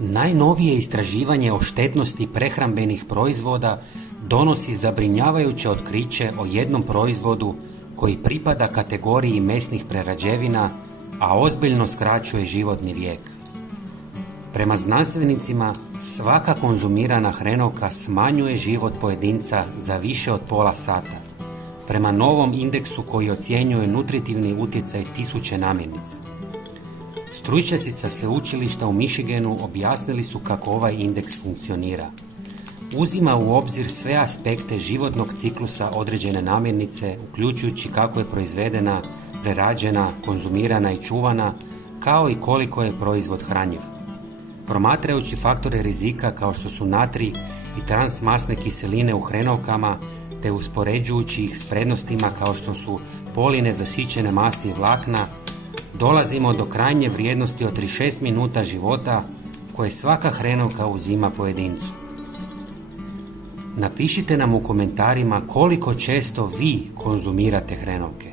Najnovije istraživanje o štetnosti prehrambenih proizvoda donosi zabrinjavajuće otkriće o jednom proizvodu koji pripada kategoriji mesnih prerađevina, a ozbiljno skraćuje životni vijek. Prema znanstvenicima, svaka konzumirana hrenovka smanjuje život pojedinca za više od pola sata, prema novom indeksu koji ocjenjuje nutritivni utjecaj tisuće namirnica. Stručnjaci sa sveučilišta u Michiganu objasnili su kako ovaj indeks funkcionira. Uzima u obzir sve aspekte životnog ciklusa određene namirnice, uključujući kako je proizvedena, prerađena, konzumirana i čuvana, kao i koliko je proizvod hranjiv. Promatrajući faktore rizika kao što su natrij i transmasne kiseline u hrenovkama, te uspoređujući ih s prednostima kao što su polinezasićene masti i vlakna, dolazimo do krajnje vrijednosti od 36 minuta života koje svaka hrenovka uzima pojedincu. Napišite nam u komentarima koliko često vi konzumirate hrenovke.